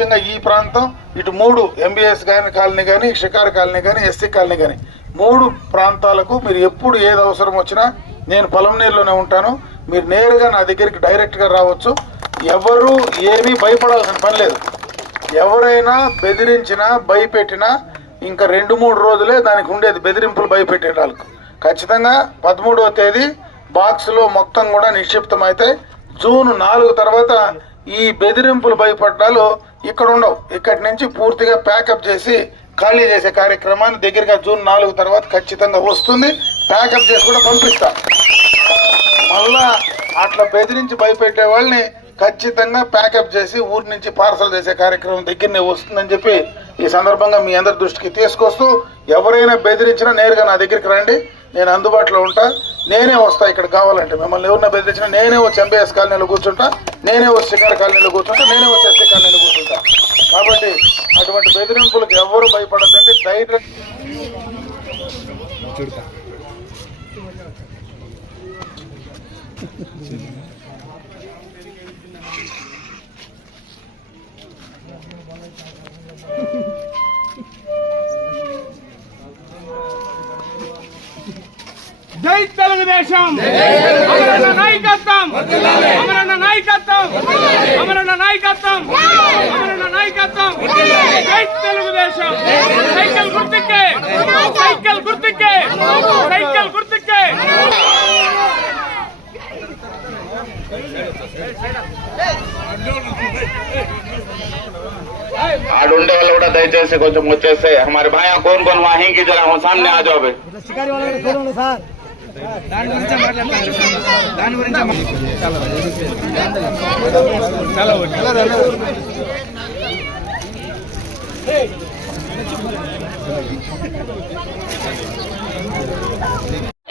ముఖ్యంగా ఈ ప్రాంతం ఇటు మూడు ఎంబీఎస్ కానీ కాలనీ కానీ షికార్ కాలనీ కానీ ఎస్సీ కాలనీ కానీ మూడు ప్రాంతాలకు మీరు ఎప్పుడు ఏది అవసరం వచ్చినా నేను పొలంనీరులోనే ఉంటాను. మీరు నేరుగా నా దగ్గరికి డైరెక్ట్గా రావచ్చు. ఎవరు ఏమీ భయపడాల్సిన పని లేదు. ఎవరైనా బెదిరించినా భయపెట్టినా ఇంకా రెండు మూడు రోజులే దానికి ఉండేది బెదిరింపులు భయపెట్టేటాలకు. ఖచ్చితంగా పదమూడవ తేదీ బాక్స్లో మొత్తం కూడా నిక్షిప్తమైతే జూన్ నాలుగు తర్వాత ఈ బెదిరింపులు భయపడ్డాలు ఇక్కడ ఉండవు ఇక్కడి నుంచి పూర్తిగా ప్యాకప్ చేసి ఖాళీ చేసే కార్యక్రమాన్ని దగ్గరగా జూన్ నాలుగు తర్వాత ఖచ్చితంగా వస్తుంది. ప్యాకప్ చేసి కూడా పంపిస్తా. మళ్ళా అట్లా బెదిరించి భయపెట్టే వాళ్ళని ఖచ్చితంగా ప్యాకప్ చేసి ఊరి నుంచి పార్సల్ చేసే కార్యక్రమం దగ్గరనే వస్తుందని చెప్పి ఈ సందర్భంగా మీ అందరి దృష్టికి తీసుకొస్తూ ఎవరైనా బెదిరించినా నేరుగా నా దగ్గరికి రండి. నేను అందుబాటులో ఉంటా నేనే వస్తా ఇక్కడ కావాలంటే. మిమ్మల్ని ఎవరిన బెదిరించినా నేనే వచ్చి ఎంబీఎస్ కాలనీలో కూర్చుంటా నేనే వచ్చి శిఖర్ కాలనీలో కూర్చుంటా నేనే వచ్చి ఎస్సీ కాలనీలో కూర్చుంటా. కాబట్టి అటువంటి బెదిరింపులకు ఎవరు భయపడద్దంటే ధైర్యం. జై తెలుగుదేశం అమరన్న నాయకత్వం అమరన్న నాయకత్వం అమరన్న నాయకత్వం అమరన్న నాయకత్వం జై తెలుగుదేశం సైకిల్ గుర్తుకే సైకిల్ గుర్తుకే సైకిల్ గుర్తుకే ఆడుండే వాళ్ళు కూడా దయచేసి కొంచెం వచ్చేస్తే हमारे भाई कौन कौन वहाँ की जरा हो सामने आ जाओ भाई కూడా చూడండి సార్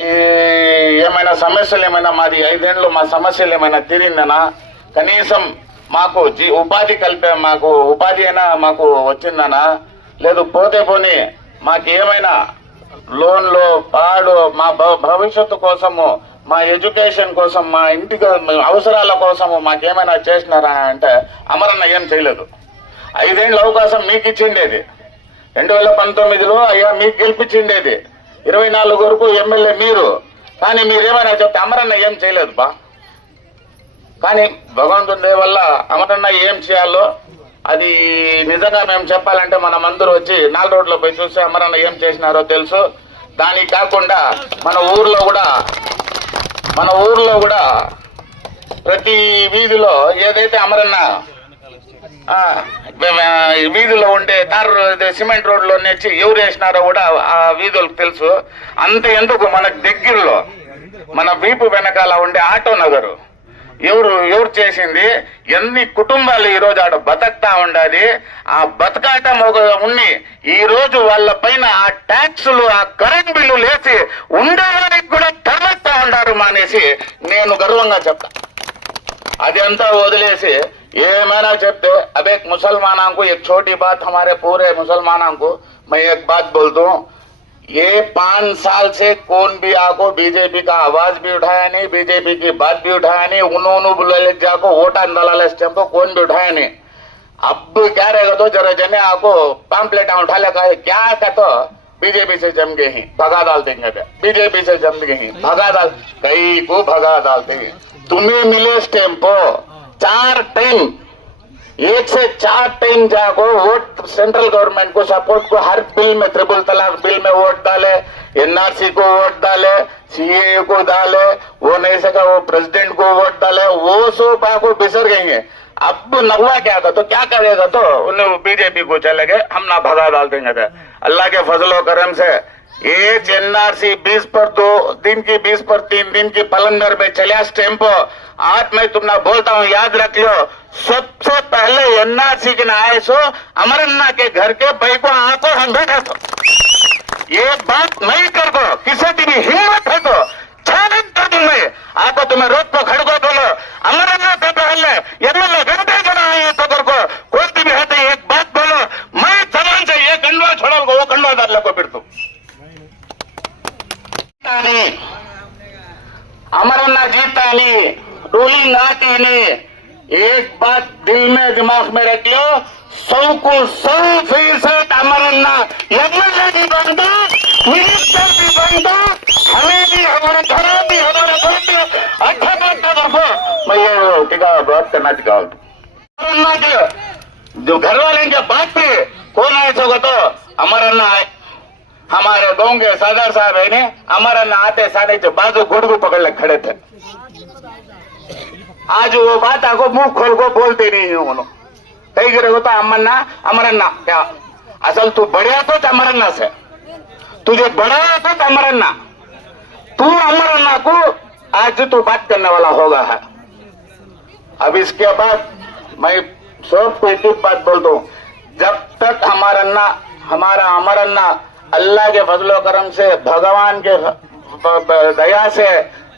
ఈ ఏమైనా సమస్యలు ఏమైనా మాది ఐదేళ్ళు మా సమస్యలు ఏమైనా తీరిందనా? కనీసం మాకు జీ ఉపాధి కలిపే మాకు ఉపాధి అయినా మాకు వచ్చిందనా? లేదు పోతే పోని మాకు ఏమైనా లోన్లు పాడు మా భ- భవిష్యత్తు కోసము మా ఎడ్యుకేషన్ కోసం మా ఇంటి అవసరాల కోసము మాకేమైనా చేసినారా అంటే అమరన్న ఏం చేయలేదు. ఐదేళ్ళ అవకాశం మీకు ఇచ్చిండేది రెండు వేల పంతొమ్మిదిలో అయ్యా మీకు గెలిపించిండేది. ఇరవై నాలుగు వరకు ఎమ్మెల్యే మీరు. కానీ మీరేమైనా చెప్తే అమరన్న ఏం చేయలేదు బా. కానీ భగవంతుని వల్ల అమరన్న ఏం చేయాలో అది నిజంగా మేము చెప్పాలంటే మనం అందరూ వచ్చి నాలుగు రోడ్లో పోయి చూసి అమరన్న ఏం చేసినారో తెలుసు. దానికి కాకుండా మన ఊర్లో కూడా మన ఊర్లో కూడా ప్రతి వీధిలో ఏదైతే అమరన్న వీధిలో ఉండే తార్ సిమెంట్ రోడ్లో నేర్చి ఎవరు వేసినారో కూడా ఆ వీధులకు తెలుసు. అంత ఎందుకు మనకు దగ్గరలో మన వీపు వెనకాల ఉండే ఆటో నగరు. ఎవరు ఎవరు చేసింది? ఎన్ని కుటుంబాలు ఈరోజు ఆడ బతకతా ఉండాలి ఆ బతకాటం ఒక ఉన్ని. రోజు వాళ్ళ పైన ఆ ట్యాక్సులు ఆ కరెంట్ బిల్లు లేచి ఉండేవారికి కూడా తరలిస్తా ఉండారు మానేసి నేను గర్వంగా చెప్తా. అది అంతా వదిలేసి ఏమైనా చెప్తే అబే ముసల్మానాకు ఎక్ చోటి బాత్ హమారే పూరే ముసల్మానాకు మై ఎక్ బాత్ బోల్తూ ये पाँच साल से कौन भी आको बीजेपी का आवाज़ भी उठाया नहीं बीजेपी की बात भी उठाया नहीं, उन्होंने बुलाले जाको वोट अंदाला को कौन भी उठाया नहीं। अब क्या रहेगा तो जरा जने आपको पैम्पलेट उठा लेगा क्या का तो? बीजेपी से जम गए हैं, भगा डाल देंगे बीजेपी से जम गए हैं, भगा डाल, कई को भगा डालते तुम्हें मिले स्टेम्पो चार टाइम एक से चार टाइम जाको वोट सेंट्रल गवर्नमेंट को सपोर्ट को, हर बिल में ट्रिपल तलाक बिल में वोट डाले एनआरसी को वोट डाले सीए को डाले, वो नहीं सका, वो प्रेसिडेंट को वोट डाले, वो सो को बिसर गई है अब नगवा क्या था? तो क्या करेगा तो? उन्हें बीजेपी को चले गए, हम ना भगा डाल देंगे अल्लाह के फजलो करम से। एच एनआरसी बीस पर दो, दिन की बीस पर तीन, दिन की पलंगर में चलिया स्टेम्प। आज मैं तुमने बोलता हूँ, याद रख लो। सबसे पहले एनआरसी के आए सो अमरन्ना के घर के भाई को आँखों हम बैठे तो ये बात नहीं कर दो किसी की भी हिम्मत है तो चैलेंज कर दूँ मैं। आपको तुम्हें रोक को खड़को बोलो। अमरन्ना से पहले एमएलए घंटे बना है तो कर को कोई भी है तो एक बात बोलो मैं जवान से ये कंडवा छोड़ो वो कंडवा डालने को फिर तुम जीतानी अमरन्ना जीतानी रूलिंग आती नहीं एक बात दिल में दिमाग में रख लो सौ फ़ीसद भी मिनिस्टर भी हमें भी घर भी घर भी। अच्छा मैं ये बात करना चाहता हूँ जो घर वाले के बात पे कौन आए थे तो हमारा ना आए हमारे गाँव के सादार साहब है ने, हमारा आते सारे जो बाजू घुड़ पकड़ ले खड़े थे। आज वो बात आगो मुँह खोल को बोलते नहीं है उन्होंने। ಕೈಗಿರ ಗೊತ್ತಾ ಅಮ್ಮಣ್ಣ ಅಮರಣ್ಣ असल तू बड्याच अमरण्णा सर तुझे बड्याच अमरण्णा तू अमरण्णा को आज तू बात करने वाला होगा है अब इसके बाद मैं सब पेटिक बात बोलता. हूँ जब तक हमारन्ना हमारा अमरन्ना अल्लाह के फजलो करम से भगवान के दया से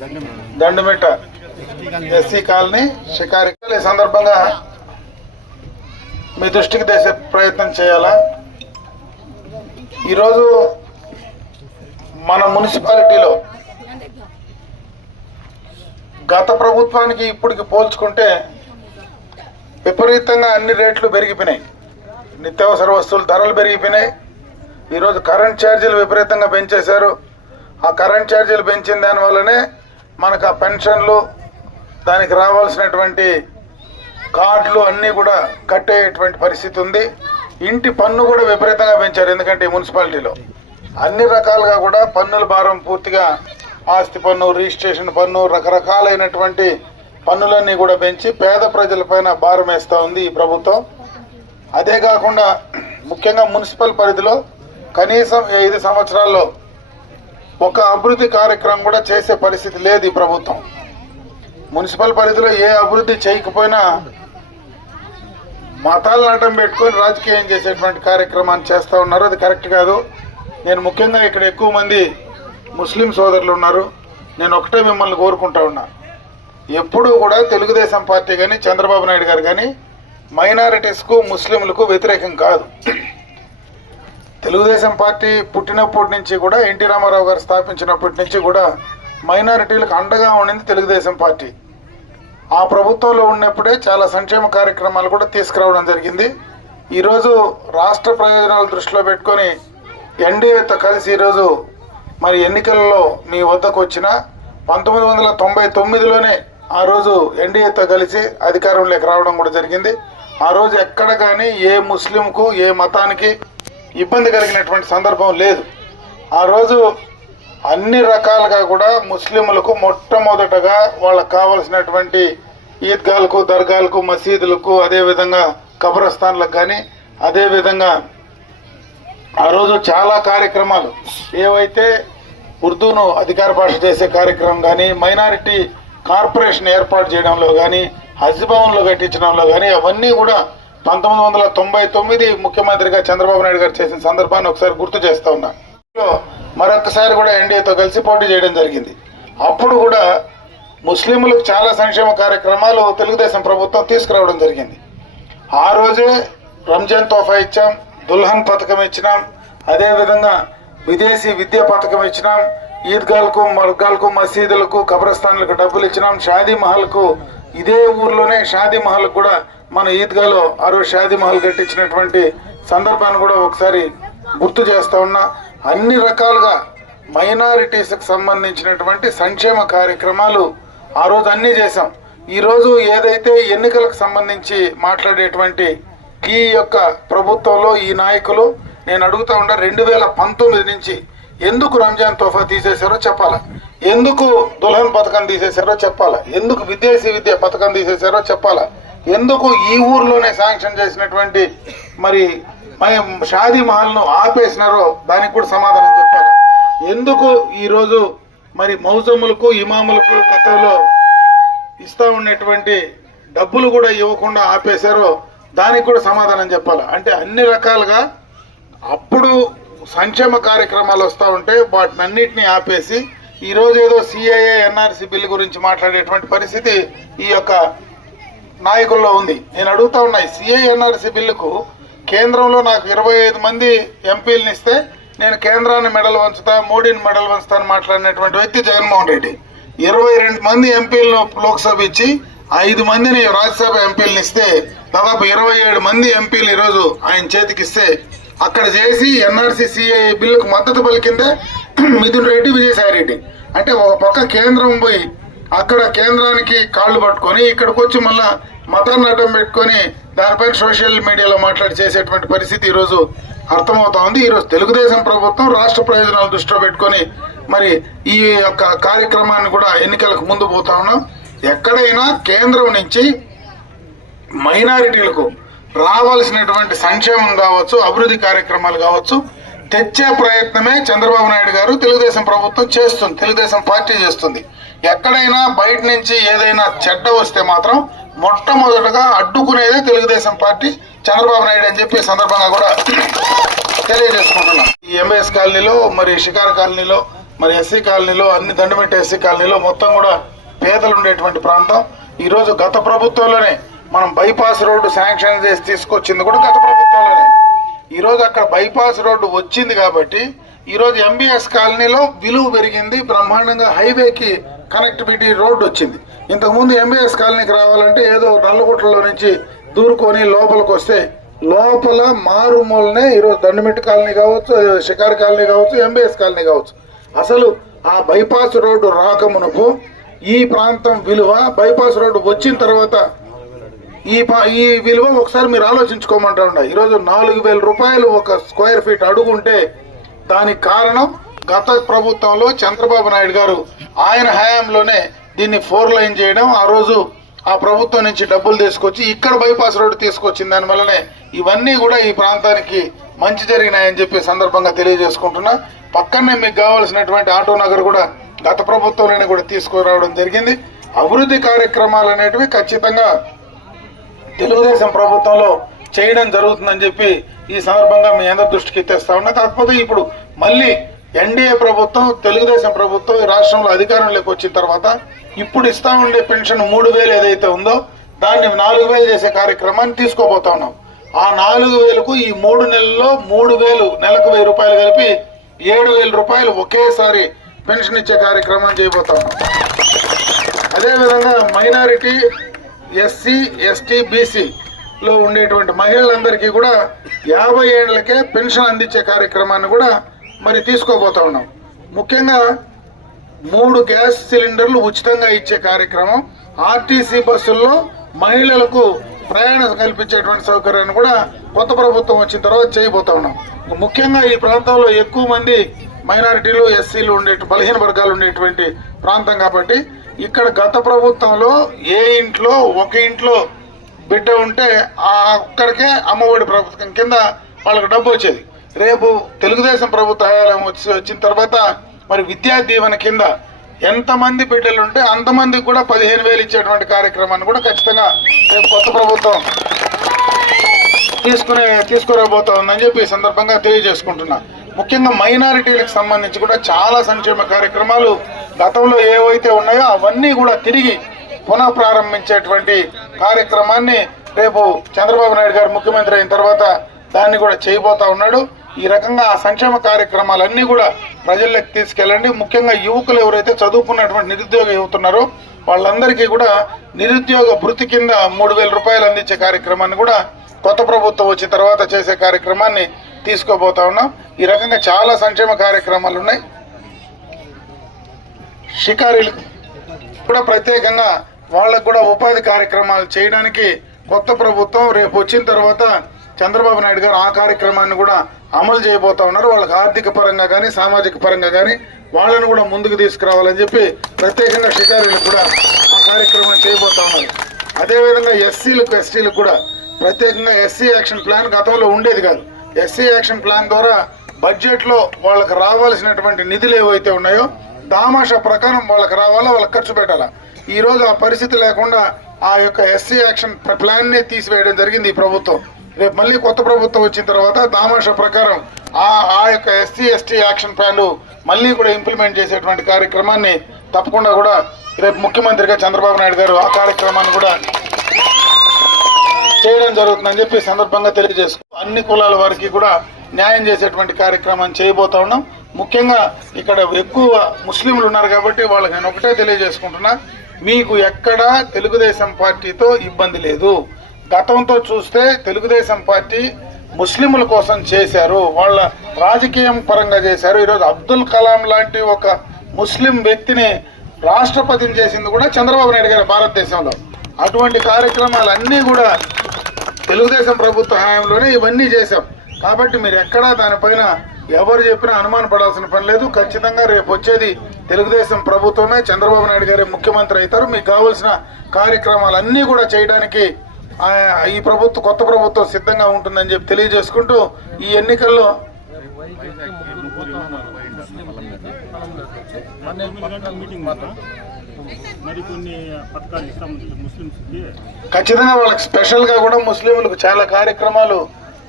దండుమిట్ట ఎస్సీ కాలనీ షికారి. ఈ సందర్భంగా మీ దృష్టికి తెసే ప్రయత్నం చేయాలా? ఈరోజు మన మున్సిపాలిటీలో గత ప్రభుత్వానికి ఇప్పటికి పోల్చుకుంటే విపరీతంగా అన్ని రేట్లు పెరిగిపోయినాయి. నిత్యావసర వస్తువుల ధరలు పెరిగిపోయినాయి. ఈరోజు కరెంట్ ఛార్జీలు విపరీతంగా పెంచేశారు. ఆ కరెంట్ ఛార్జీలు పెంచిన దానివల్లనే మనకు ఆ పెన్షన్లు దానికి రావాల్సినటువంటి కార్డులు అన్నీ కూడా కట్టేటువంటి పరిస్థితి ఉంది. ఇంటి పన్ను కూడా విపరీతంగా పెంచారు ఎందుకంటే ఈ మున్సిపాలిటీలో. అన్ని రకాలుగా కూడా పన్నుల భారం పూర్తిగా ఆస్తి పన్ను రిజిస్ట్రేషన్ పన్ను రకరకాలైనటువంటి పన్నులన్నీ కూడా పెంచి పేద ప్రజలపైన భారం వేస్తూ ఉంది ఈ ప్రభుత్వం. అదే కాకుండా ముఖ్యంగా మున్సిపల్ పరిధిలో కనీసం ఐదు సంవత్సరాల్లో ఒక అభివృద్ధి కార్యక్రమం కూడా చేసే పరిస్థితి లేదు ఈ ప్రభుత్వం. మున్సిపల్ పరిధిలో ఏ అభివృద్ధి చేయకపోయినా మతాలను అడ్డం పెట్టుకొని రాజకీయం చేసేటువంటి కార్యక్రమాన్ని చేస్తూ ఉన్నారు. అది కరెక్ట్ కాదు. నేను ముఖ్యంగా ఇక్కడ ఎక్కువ మంది ముస్లిం సోదరులు ఉన్నారు. నేను ఒకటే మిమ్మల్ని కోరుకుంటా ఉన్నా. ఎప్పుడూ కూడా తెలుగుదేశం పార్టీ కానీ చంద్రబాబు నాయుడు గారు కానీ మైనారిటీస్కు ముస్లింలకు వ్యతిరేకం కాదు. తెలుగుదేశం పార్టీ పుట్టినప్పటి నుంచి కూడా ఎన్టీ రామారావు గారు స్థాపించినప్పటి నుంచి కూడా మైనారిటీలకు అండగా ఉండింది తెలుగుదేశం పార్టీ. ఆ ప్రభుత్వంలో ఉన్నప్పుడే చాలా సంక్షేమ కార్యక్రమాలు కూడా తీసుకురావడం జరిగింది. ఈరోజు రాష్ట్ర ప్రయోజనాలు దృష్టిలో పెట్టుకొని ఎన్డీఏతో కలిసి ఈరోజు మరి ఎన్నికలలో మీ వద్దకు వచ్చిన పంతొమ్మిది వందల తొంభై తొమ్మిదిలోనే ఆ రోజు ఎన్డీఏతో కలిసి అధికారంలోకి రావడం కూడా జరిగింది. ఆ రోజు ఎక్కడ కానీ ఏ ముస్లింకు ఏ మతానికి ఇబ్బంది కలిగినటువంటి సందర్భం లేదు. ఆ రోజు అన్ని రకాలుగా కూడా ముస్లింలకు మొట్టమొదటగా వాళ్ళకు కావలసినటువంటి ఈద్గాలకు దర్గాలకు మసీదులకు అదేవిధంగా కబ్రస్థాన్లకు కానీ అదేవిధంగా ఆ రోజు చాలా కార్యక్రమాలు. ఏవైతే ఉర్దూను అధికార భాష చేసే కార్యక్రమం కానీ మైనారిటీ కార్పొరేషన్ ఏర్పాటు చేయడంలో కానీ హజ్ భవన్లు కట్టించడంలో కానీ అవన్నీ కూడా పంతొమ్మిది వందల తొంభై తొమ్మిది ముఖ్యమంత్రిగా చంద్రబాబు నాయుడు గారు చేసిన సందర్భాన్ని ఒకసారి గుర్తు చేస్తా ఉన్నా. మరొకసారి కూడా ఎన్డీఏతో కలిసి పోటీ చేయడం జరిగింది. అప్పుడు కూడా ముస్లింలకు చాలా సంక్షేమ కార్యక్రమాలు తెలుగుదేశం ప్రభుత్వం తీసుకురావడం జరిగింది. ఆ రోజే రంజాన్ తోఫా ఇచ్చాం దుల్హన్ పథకం ఇచ్చినాం అదేవిధంగా విదేశీ విద్యా పథకం ఇచ్చినాం ఈద్గాలకు మర్గాలకు మసీదులకు కబ్రస్థాన్లకు డబ్బులు ఇచ్చినాం షాదీ మహల్కు ఇదే ఊర్లోనే షాదీ మహల్ కూడా మన ఈద్గాలో ఆరో షాది మహల్ కట్టించినటువంటి సందర్భాన్ని కూడా ఒకసారి గుర్తు చేస్తూ ఉన్నా. అన్ని రకాలుగా మైనారిటీస్కి సంబంధించినటువంటి సంక్షేమ కార్యక్రమాలు ఆ రోజు అన్నీ చేశాం. ఈరోజు ఏదైతే ఎన్నికలకు సంబంధించి మాట్లాడేటువంటి ఈ యొక్క ప్రభుత్వంలో ఈ నాయకులు నేను అడుగుతా ఉండే రెండు వేల పంతొమ్మిది నుంచి ఎందుకు రంజాన్ తోఫా తీసేశారో చెప్పాలా? ఎందుకు దుల్హన్ పథకం తీసేశారో చెప్పాలా? ఎందుకు విదేశీ విద్య పథకం తీసేశారో చెప్పాలా? ఎందుకు ఈ ఊర్లోనే శాంక్షన్ చేసినటువంటి మరి మరి షాదీ మహల్ను ఆపేసినారో దానికి కూడా సమాధానం చెప్పాలి. ఎందుకు ఈరోజు మరి మౌజములకు ఇమాములకు కథలో ఇస్తా ఉన్నటువంటి డబ్బులు కూడా ఇవ్వకుండా ఆపేశారో దానికి కూడా సమాధానం చెప్పాలి. అంటే అన్ని రకాలుగా అప్పుడు సంక్షేమ కార్యక్రమాలు వస్తూ ఉంటే వాటిని అన్నింటినీ ఆపేసి ఈ రోజు ఏదో సిఐఏ ఎన్ఆర్సి బిల్ గురించి మాట్లాడేటువంటి పరిస్థితి ఈ యొక్క నాయకుల్లో ఉంది. నేను అడుగుతా ఉన్నాయి సిఐ ఎన్ఆర్సి బిల్లుకు కేంద్రంలో నాకు ఇరవై ఐదు మంది ఎంపీలను ఇస్తే నేను కేంద్రాన్ని మెడల్ వంచుతా మోడీని మెడల్ వంచుతా అని మాట్లాడినటువంటి వ్యక్తి జగన్మోహన్ రెడ్డి. ఇరవై రెండు మంది ఎంపీలను లోక్సభ ఇచ్చి ఐదు మందిని రాజ్యసభ ఎంపీలను ఇస్తే దాదాపు ఇరవై ఏడు మంది ఎంపీలు ఈరోజు ఆయన చేతికిస్తే అక్కడ చేసి ఎన్ఆర్సీ సిఐ బిల్లుకు మద్దతు పలికిందే మిథున్ రెడ్డి విజయసాయి రెడ్డి. అంటే ఒక పక్క కేంద్రం పోయి అక్కడ కేంద్రానికి కాళ్ళు పట్టుకొని ఇక్కడికి వచ్చి మళ్ళా మతాన్ని అడ్డం పెట్టుకొని దానిపైన సోషల్ మీడియాలో మాట్లాడి చేసేటువంటి పరిస్థితి ఈరోజు అర్థమవుతా ఉంది. ఈరోజు తెలుగుదేశం ప్రభుత్వం రాష్ట్ర ప్రయోజనాలు దృష్టిలో పెట్టుకొని మరి ఈ యొక్క కార్యక్రమాన్ని కూడా ఎన్నికలకు ముందు పోతా ఉన్నాం. ఎక్కడైనా కేంద్రం నుంచి మైనారిటీలకు రావాల్సినటువంటి సంక్షేమం కావచ్చు అభివృద్ధి కార్యక్రమాలు కావచ్చు తెచ్చే ప్రయత్నమే చంద్రబాబు నాయుడు గారు తెలుగుదేశం ప్రభుత్వం చేస్తుంది తెలుగుదేశం పార్టీ చేస్తుంది. ఎక్కడైనా బయట నుంచి ఏదైనా చెడ్డ వస్తే మాత్రం మొట్టమొదటగా అడ్డుకునేదే తెలుగుదేశం పార్టీ చంద్రబాబు నాయుడు అని చెప్పి సందర్భంగా కూడా తెలియజేసుకుంటున్నాం. ఈ ఎంఎస్ కాలనీలో మరి షికార్ కాలనీలో మరి ఎస్సీ కాలనీలో అన్ని దండమెట్టి ఎస్సీ కాలనీలో మొత్తం కూడా పేదలు ఉండేటువంటి ప్రాంతం. ఈరోజు గత ప్రభుత్వంలోనే మనం బైపాస్ రోడ్డు శాంక్షన్ చేసి తీసుకొచ్చింది కూడా గత ప్రభుత్వంలోనే. ఈరోజు అక్కడ బైపాస్ రోడ్డు వచ్చింది కాబట్టి ఈరోజు ఎంబీఎస్ కాలనీలో విలువ పెరిగింది. బ్రహ్మాండంగా హైవేకి కనెక్టివిటీ రోడ్డు వచ్చింది. ఇంతకుముందు ఎంబీఎస్ కాలనీకి రావాలంటే ఏదో నల్లగుట్లలో నుంచి దూరుకొని లోపలికి వస్తే లోపల మారుమూలనే ఈరోజు దండమిట్టు కాలనీ కావచ్చు షికార్ కాలనీ కావచ్చు ఎంబీఎస్ కాలనీ కావచ్చు. అసలు ఆ బైపాస్ రోడ్డు రాకమునకు ఈ ప్రాంతం విలువ బైపాస్ రోడ్డు వచ్చిన తర్వాత ఈ ఈ విలువ ఒకసారి మీరు ఆలోచించుకోమంటారు ఈరోజు నాలుగు వేల రూపాయలు ఒక స్క్వేర్ ఫీట్ అడుగుంటే దానికి కారణం గత ప్రభుత్వంలో చంద్రబాబు నాయుడు గారు ఆయన హయాంలోనే దీన్ని ఫోర్ లైన్ చేయడం ఆ రోజు ఆ ప్రభుత్వం నుంచి డబ్బులు తీసుకొచ్చి ఇక్కడ బైపాస్ రోడ్డు తీసుకొచ్చిన దానివల్లనే ఇవన్నీ కూడా ఈ ప్రాంతానికి మంచి జరిగినాయని చెప్పి సందర్భంగా తెలియజేసుకుంటున్నా. పక్కనే మీకు కావాల్సినటువంటి ఆటో నగర్ కూడా గత ప్రభుత్వంలోనే కూడా తీసుకురావడం జరిగింది. అభివృద్ధి కార్యక్రమాలు అనేటివి ఖచ్చితంగా తెలుగుదేశం ప్రభుత్వంలో చేయడం జరుగుతుందని చెప్పి ఈ సందర్భంగా మీ అందరి దృష్టికి తెస్తా ఉన్నా. కాకపోతే ఇప్పుడు మళ్ళీ ఎన్డీఏ ప్రభుత్వం తెలుగుదేశం ప్రభుత్వం ఈ రాష్ట్రంలో అధికారంలోకి వచ్చిన తర్వాత ఇప్పుడు ఇస్తా ఉండే పెన్షన్ మూడు వేలు ఏదైతే ఉందో దాన్ని నాలుగు వేలు చేసే కార్యక్రమాన్ని తీసుకోబోతా ఉన్నాం. ఆ నాలుగు వేలకు ఈ మూడు నెలల్లో మూడు వేలు నెలకు వెయ్యి రూపాయలు కలిపి ఏడు వేల రూపాయలు ఒకేసారి పెన్షన్ ఇచ్చే కార్యక్రమం చేయబోతా ఉన్నాం. అదేవిధంగా మైనారిటీ ఎస్సీ ఎస్టీ బీసీలో ఉండేటువంటి మహిళలందరికీ కూడా యాభై ఏళ్ళకే పెన్షన్ అందించే కార్యక్రమాన్ని కూడా మరి తీసుకోబోతా ఉన్నాం. ముఖ్యంగా మూడు గ్యాస్ సిలిండర్లు ఉచితంగా ఇచ్చే కార్యక్రమం ఆర్టీసీ బస్సుల్లో మహిళలకు ప్రయాణం కల్పించేటువంటి సౌకర్యాన్ని కూడా కొత్త ప్రభుత్వం వచ్చిన తర్వాత చేయబోతా ఉన్నాం. ముఖ్యంగా ఈ ప్రాంతంలో ఎక్కువ మంది మైనారిటీలు ఎస్సీలు ఉండే బలహీన వర్గాలు ఉండేటువంటి ప్రాంతం కాబట్టి ఇక్కడ గత ప్రభుత్వంలో ఏ ఇంట్లో ఒక ఇంట్లో బిడ్డ ఉంటే ఆ ఒక్కడికే అమ్మఒడి ప్రభుత్వం కింద వాళ్ళకి డబ్బు వచ్చేది. రేపు తెలుగుదేశం ప్రభుత్వ హయాలం వచ్చి వచ్చిన తర్వాత మరి విద్యా దీవెన కింద ఎంతమంది బిడ్డలు ఉంటే అంతమందికి కూడా పదిహేను వేలు ఇచ్చేటువంటి కార్యక్రమాన్ని కూడా ఖచ్చితంగా రేపు కొత్త ప్రభుత్వం తీసుకునే తీసుకురాబోతా ఉందని చెప్పి ఈ సందర్భంగా తెలియజేసుకుంటున్నా. ముఖ్యంగా మైనారిటీలకు సంబంధించి కూడా చాలా సంక్షేమ కార్యక్రమాలు గతంలో ఏవైతే ఉన్నాయో అవన్నీ కూడా తిరిగి పునః ప్రారంభించేటువంటి కార్యక్రమాన్ని రేపు చంద్రబాబు నాయుడు గారు ముఖ్యమంత్రి అయిన తర్వాత దాన్ని కూడా చేయబోతా ఉన్నాడు. ఈ రకంగా ఆ సంక్షేమ కార్యక్రమాలన్నీ కూడా ప్రజల్లోకి తీసుకెళ్ళండి. ముఖ్యంగా యువకులు ఎవరైతే చదువుకున్నటువంటి నిరుద్యోగ యువతున్నారో వాళ్ళందరికీ కూడా నిరుద్యోగ భృతి కింద మూడు వేల రూపాయలు అందించే కార్యక్రమాన్ని కూడా కొత్త ప్రభుత్వం వచ్చిన తర్వాత చేసే కార్యక్రమాన్ని తీసుకోబోతా ఉన్నాం. ఈ రకంగా చాలా సంక్షేమ కార్యక్రమాలు ఉన్నాయి. షికారీలు కూడా ప్రత్యేకంగా వాళ్ళకు కూడా ఉపాధి కార్యక్రమాలు చేయడానికి కొత్త ప్రభుత్వం రేపు వచ్చిన తర్వాత చంద్రబాబు నాయుడు గారు ఆ కార్యక్రమాన్ని కూడా అమలు చేయబోతా ఉన్నారు. వాళ్ళకి ఆర్థిక పరంగా కానీ సామాజిక పరంగా కానీ వాళ్ళను కూడా ముందుకు తీసుకురావాలని చెప్పి ప్రత్యేకంగా షికారీలకు కూడా ఆ కార్యక్రమం చేయబోతా ఉన్నారు. అదేవిధంగా ఎస్సీలకు ఎస్టీలకు కూడా ప్రత్యేకంగా ఎస్సీ యాక్షన్ ప్లాన్ గతంలో ఉండేది కాదు. ఎస్సీ యాక్షన్ ప్లాన్ ద్వారా బడ్జెట్లో వాళ్ళకి రావాల్సినటువంటి నిధులు ఏవైతే ఉన్నాయో దామాషా ప్రకారం వాళ్ళకి రావాలా వాళ్ళకి ఖర్చు పెట్టాలా? ఈరోజు ఆ పరిస్థితి లేకుండా ఆ యొక్క ఎస్సీ యాక్షన్ ప్లాన్నే తీసివేయడం జరిగింది ఈ ప్రభుత్వం. రేపు మళ్ళీ కొత్త ప్రభుత్వం వచ్చిన తర్వాత దామాష ప్రకారం ఆ ఆ యొక్క ఎస్సీ ఎస్టీ యాక్షన్ ప్లాన్ మళ్ళీ కూడా ఇంప్లిమెంట్ చేసేటువంటి కార్యక్రమాన్ని తప్పకుండా కూడా రేపు ముఖ్యమంత్రిగా చంద్రబాబు నాయుడు గారు ఆ కార్యక్రమాన్ని కూడా చేయడం జరుగుతుందని చెప్పి సందర్భంగా తెలియజేసుకు అన్ని కులాల వారికి కూడా న్యాయం చేసేటువంటి కార్యక్రమం చేయబోతా ఉన్నాం. ముఖ్యంగా ఇక్కడ ఎక్కువ ముస్లింలు ఉన్నారు కాబట్టి వాళ్ళకి నేను ఒకటే తెలియజేసుకుంటున్నా మీకు ఎక్కడా తెలుగుదేశం పార్టీతో ఇబ్బంది లేదు. గతంతో చూస్తే తెలుగుదేశం పార్టీ ముస్లింల కోసం చేశారు వాళ్ళ రాజకీయం పరంగా చేశారు. ఈరోజు అబ్దుల్ కలాం లాంటి ఒక ముస్లిం వ్యక్తిని రాష్ట్రపతిని చేసింది కూడా చంద్రబాబు నాయుడు గారు భారతదేశంలో. అటువంటి కార్యక్రమాలన్నీ కూడా తెలుగుదేశం ప్రభుత్వ హయాంలోనే ఇవన్నీ చేశాం. కాబట్టి మీరు ఎక్కడా దానిపైన ఎవరు చెప్పినా అనుమాన పడాల్సిన పని లేదు. ఖచ్చితంగా రేపు వచ్చేది తెలుగుదేశం ప్రభుత్వమే. చంద్రబాబు నాయుడు గారే ముఖ్యమంత్రి అవుతారు. మీకు కావాల్సిన కార్యక్రమాలన్నీ కూడా చేయడానికి ఈ ప్రభుత్వం కొత్త ప్రభుత్వం సిద్ధంగా ఉంటుందని చెప్పి తెలియజేసుకుంటూ ఈ ఎన్నికల్లో ఖచ్చితంగా వాళ్ళకి స్పెషల్గా కూడా ముస్లింలకు చాలా కార్యక్రమాలు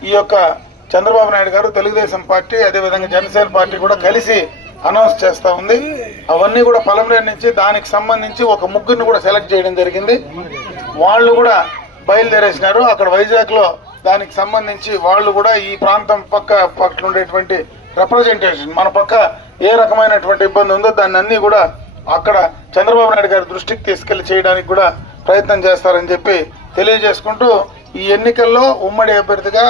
ఈ యొక్క చంద్రబాబు నాయుడు గారు తెలుగుదేశం పార్టీ అదేవిధంగా జనసేన పార్టీ కూడా కలిసి అనౌన్స్ చేస్తా ఉంది. అవన్నీ కూడా పలమనేరు నుంచి దానికి సంబంధించి ఒక ముగ్గురిని కూడా సెలెక్ట్ చేయడం జరిగింది. వాళ్ళు కూడా బయలుదేరేసినారు. అక్కడ వైజాగ్లో దానికి సంబంధించి వాళ్ళు కూడా ఈ ప్రాంతం పక్క పక్కన ఉండేటువంటి రిప్రజెంటేషన్ మన పక్క ఏ రకమైనటువంటి ఇబ్బంది ఉందో దాన్ని అన్ని కూడా అక్కడ చంద్రబాబు నాయుడు గారి దృష్టికి తీసుకెళ్ళి చేయడానికి కూడా ప్రయత్నం చేస్తారని చెప్పి తెలియజేసుకుంటూ ఈ ఎన్నికల్లో ఉమ్మడి అభ్యర్థిగా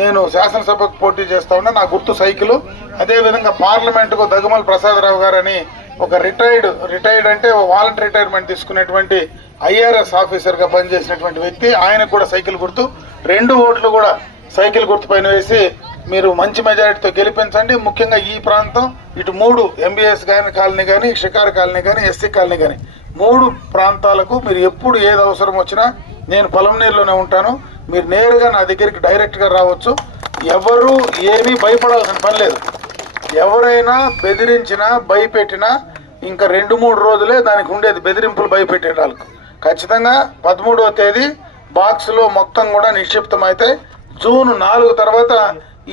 నేను శాసనసభకు పోటీ చేస్తా ఉన్నా. నా గుర్తు సైకిల్. అదేవిధంగా పార్లమెంటుకు దగుమల ప్రసాదరావు గారని ఒక రిటైర్డ్ రిటైర్డ్ అంటే వాలంటీ రిటైర్మెంట్ తీసుకునేటువంటి ఐఆర్ఎస్ ఆఫీసర్గా పనిచేసినటువంటి వ్యక్తి ఆయనకు కూడా సైకిల్ గుర్తు. రెండు ఓట్లు కూడా సైకిల్ గుర్తు పైన వేసి మీరు మంచి మెజారిటీతో గెలిపించండి. ముఖ్యంగా ఈ ప్రాంతం ఇటు మూడు ఎంబీఎస్ కానీ కాలనీ కానీ షికార్ కాలనీ కానీ ఎస్సీ కాలనీ కానీ మూడు ప్రాంతాలకు మీరు ఎప్పుడు ఏది అవసరం వచ్చినా నేను పొలంనీరులోనే ఉంటాను. మీరు నేరుగా నా దగ్గరికి డైరెక్ట్గా రావచ్చు. ఎవరు ఏమీ భయపడాల్సిన పని లేదు. ఎవరైనా బెదిరించినా భయపెట్టినా ఇంకా రెండు మూడు రోజులే దానికి ఉండేది బెదిరింపులు భయపెట్టే వాళ్ళకు ఖచ్చితంగా పదమూడవ తేదీ బాక్స్లో మొత్తం కూడా నిక్షిప్తమైతే జూన్ నాలుగు తర్వాత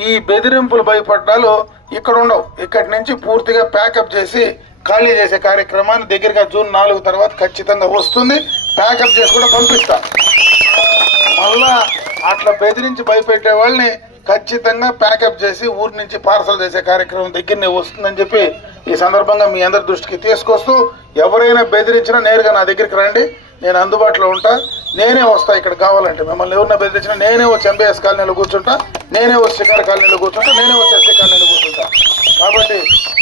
ఈ బెదిరింపులు భయపడ్డాలు ఇక్కడ ఉండవు. ఇక్కడి నుంచి పూర్తిగా ప్యాకప్ చేసి ఖాళీ చేసే కార్యక్రమాన్ని దగ్గరగా జూన్ నాలుగు తర్వాత ఖచ్చితంగా వస్తుంది. ప్యాకప్ చేసి కూడా పంపిస్తా. మళ్ళా అట్లా బెదిరించి భయపెట్టే వాళ్ళని ఖచ్చితంగా ప్యాకప్ చేసి ఊరి నుంచి పార్సల్ చేసే కార్యక్రమం దగ్గరనే వస్తుందని చెప్పి ఈ సందర్భంగా మీ అందరి దృష్టికి తీసుకొస్తూ ఎవరైనా బెదిరించినా నేరుగా నా దగ్గరికి రండి. నేను అందుబాటులో ఉంటా నేనే వస్తా ఇక్కడ కావాలంటే. మిమ్మల్ని ఎవరిన బెదిరించినా నేనే వచ్చి ఎంబీఎస్ కాలనీలో కూర్చుంటా నేనే వచ్చి శిఖర్ కాలనీలో కూర్చుంటా నేనే వచ్చి ఎస్సీ కాలనీలో కూర్చుంటా. కాబట్టి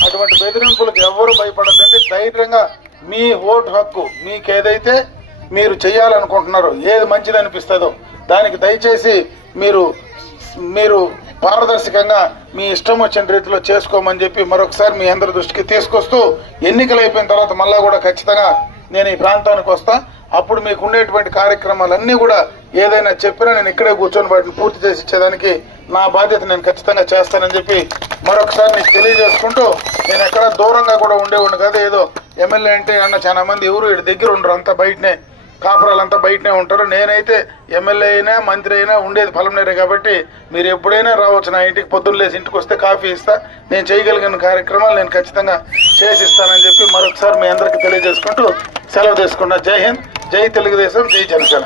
అటువంటి బెదిరింపులకు ఎవరు భయపడద్దంటే ధైర్యంగా మీ ఓటు హక్కు మీకు ఏదైతే మీరు చేయాలనుకుంటున్నారో ఏది మంచిది అనిపిస్తుందో దానికి దయచేసి మీరు మీరు పారదర్శకంగా మీ ఇష్టం వచ్చిన రీతిలో చేసుకోమని చెప్పి మరొకసారి మీ అందరి దృష్టికి తీసుకొస్తూ ఎన్నికలు అయిపోయిన తర్వాత మళ్ళా కూడా ఖచ్చితంగా నేను ఈ ప్రాంతానికి వస్తా. అప్పుడు మీకు ఉండేటువంటి కార్యక్రమాలన్నీ కూడా ఏదైనా చెప్పినా నేను ఇక్కడే కూర్చొని వాటిని పూర్తి చేసి ఇచ్చేదానికి నా బాధ్యత నేను ఖచ్చితంగా చేస్తానని చెప్పి మరొకసారి మీకు తెలియజేసుకుంటూ నేను ఎక్కడ దూరంగా కూడా ఉండేవాడిని కదా. ఏదో ఎమ్మెల్యే అంటే అన్న చాలా మంది ఎవరు ఇటు దగ్గర ఉండరు. అంతా బయటనే కాపురాలంతా బయటనే ఉంటారు. నేనైతే ఎమ్మెల్యే అయినా మంత్రి అయినా ఉండేది పొలంనేరే కాబట్టి మీరు ఎప్పుడైనా రావచ్చు నా ఇంటికి పొద్దున్న లేసి ఇంటికి వస్తే కాఫీ ఇస్తా. నేను చేయగలిగిన కార్యక్రమాలు నేను ఖచ్చితంగా చేసిస్తానని చెప్పి మరొకసారి మీ అందరికీ తెలియజేసుకుంటూ సెలవు తీసుకున్నా. జై హింద్ జై తెలుగుదేశం జై జనసేన.